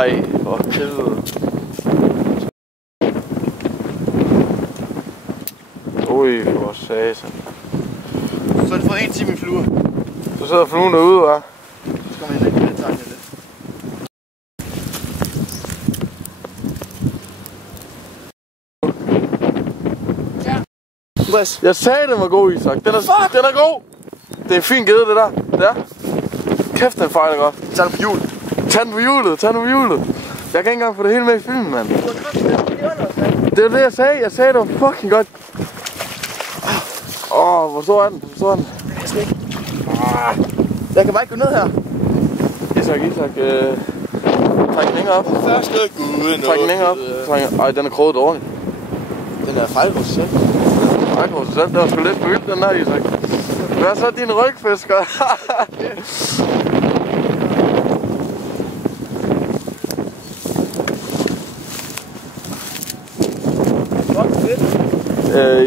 Ej, for helvede. Ui, for satan. Så har du fået 1 time i fluer. Så sidder fluen derude, hva'? Så kommer jeg ind og tager lidt. Andreas. Jeg sagde, den var god, Isak. Den er god. Det er en fin gede, det der. Ja. Kæft, den fejler godt. Tag den på hjul. Tag den på hjulet. Jeg kan ikke engang få det hele med i filmen, mand. Det er det, jeg sagde. Jeg sagde, det var fucking godt. Hvor stor er den? Jeg kan bare ikke gå ned her. Isak. Træk den længere op. Første guden. Træk den længere op. Ej, den er kroget dårligt. Den er fejlgård sig selv. Fejlgård sig selv. Det var sgu lidt for vildt, den der, Isak. Hvad så din rygfisker?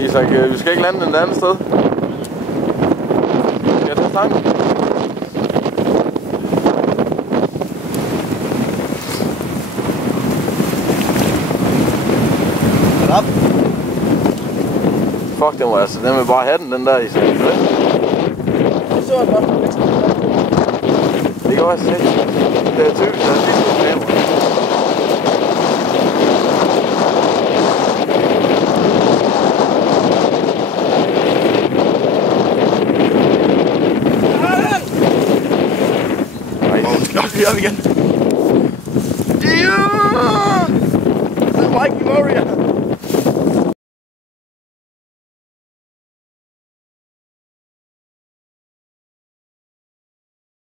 Isak, vi skal ikke lande den et andet sted. Skal jeg tage stangen? Op. Fuck, den var altså, den vil bare have den der, Isak. Det så jeg godt. Det kan også se. Det er typisk, der er lige så kamera. Op igen. Yeah! The Viking Warrior!